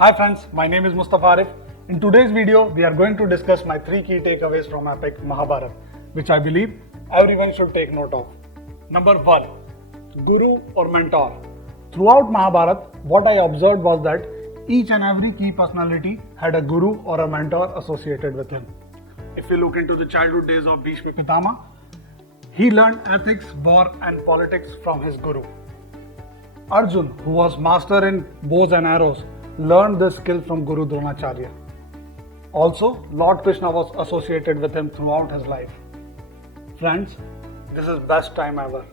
Hi friends, my name is Mustafa Arif. In today's video, we are going to discuss my 3 key takeaways from epic Mahabharata, which I believe everyone should take note of. Number 1. Guru or mentor. Throughout Mahabharata, what I observed was that each and every key personality had a guru or a mentor associated with him. If you look into the childhood days of Bhishma Pitama, he learned ethics, war and politics from his guru. Arjun, who was master in bows and arrows, learned this skill from Guru Dronacharya. Also, Lord Krishna was associated with him throughout his life. Friends, this is best time ever.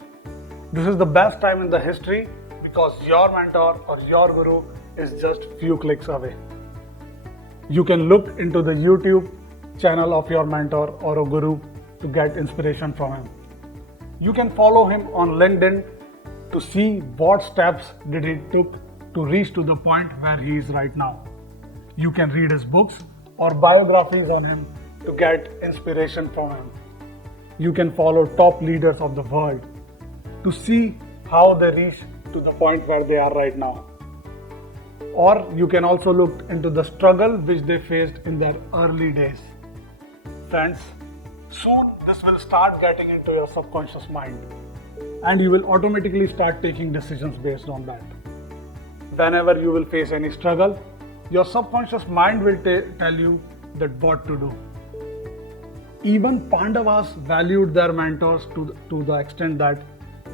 This is the best time in the history because your mentor or your guru is just few clicks away. You can look into the YouTube channel of your mentor or a guru to get inspiration from him. You can follow him on LinkedIn to see what steps did he took to reach to the point where he is right now. You can read his books or biographies on him to get inspiration from him. You can follow top leaders of the world to see how they reach to the point where they are right now. Or you can also look into the struggle which they faced in their early days. Friends, soon this will start getting into your subconscious mind and you will automatically start taking decisions based on that. Whenever you will face any struggle, your subconscious mind will tell you that what to do. Even Pandavas valued their mentors to the extent that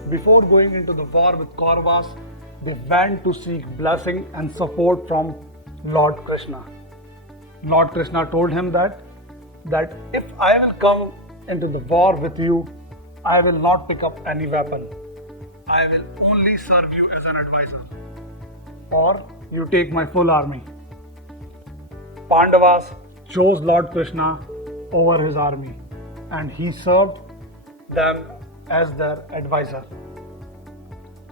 before going into the war with Kauravas, they went to seek blessing and support from Lord Krishna. Lord Krishna told him that if I will come into the war with you, I will not pick up any weapon. I will only serve you as an advisor. Or you take my full army. Pandavas chose Lord Krishna over his army and he served them as their advisor.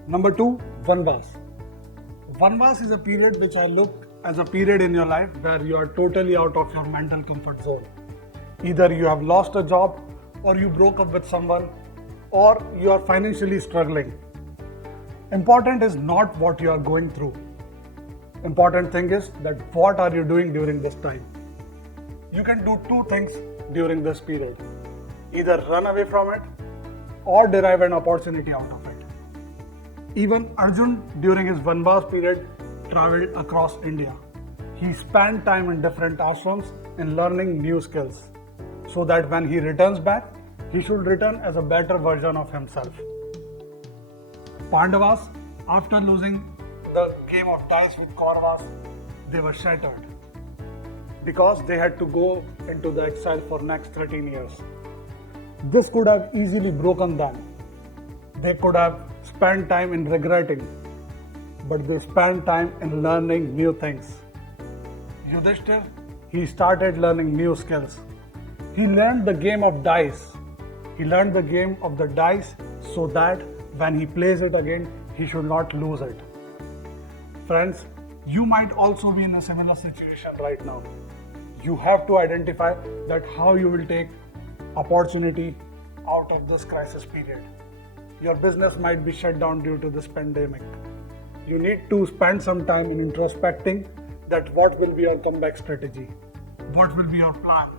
Number 2, Vanvas. Vanvas is a period which I look as a period in your life where you are totally out of your mental comfort zone. Either you have lost a job or you broke up with someone or you are financially struggling. Important is not what you are going through. Important thing is that what are you doing during this time. You can do 2 things during this period. Either run away from it or derive an opportunity out of it. Even Arjun during his Vanvas period traveled across India. He spent time in different ashrams in learning new skills so that when he returns back, he should return as a better version of himself. Pandavas, after losing the game of dice with Kauravas, they were shattered because they had to go into the exile for next 13 years. This could have easily broken them. They could have spent time in regretting, but they spent time in learning new things. Yudhishthir, he started learning new skills. He learned the game of dice. He learned the game of the dice so that when he plays it again, he should not lose it. Friends, you might also be in a similar situation right now. You have to identify that how you will take opportunity out of this crisis period. Your business might be shut down due to this pandemic. You need to spend some time in introspecting that what will be your comeback strategy, what will be your plan.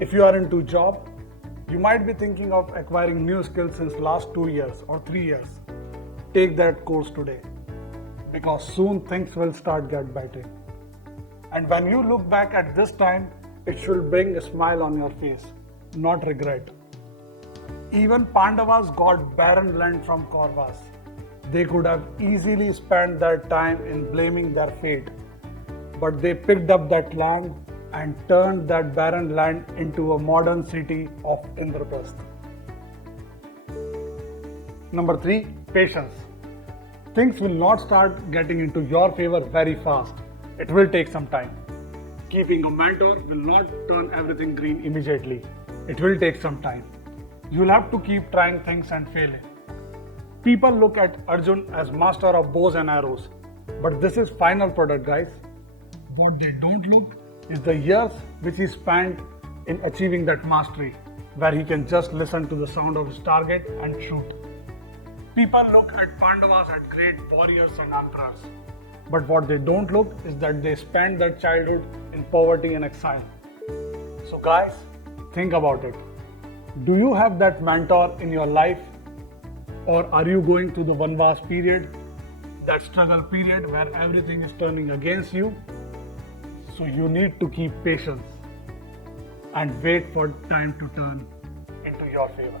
If you are into job, you might be thinking of acquiring new skills since last 2 years or 3 years. Take that course today because soon things will start get better. And when you look back at this time, it should bring a smile on your face, not regret. Even Pandavas got barren land from Kauravas. They could have easily spent their time in blaming their fate, but they picked up that land and turned that barren land into a modern city of Indraprastha. Number 3, patience. Things will not start getting into your favor very fast. It will take some time. Keeping a mentor will not turn everything green immediately. It will take some time. You'll have to keep trying things and failing. People look at Arjun as master of bows and arrows, but this is final product, guys. What they don't look is the years which he spent in achieving that mastery, where he can just listen to the sound of his target and shoot. People look at Pandavas as great warriors and emperors, But what they don't look is that they spent their childhood in poverty and exile. So guys, think about it. Do you have that mentor in your life? Or are you going through the Vanvas period, that struggle period where everything is turning against you? So you need to keep patience and wait for time to turn into your favor.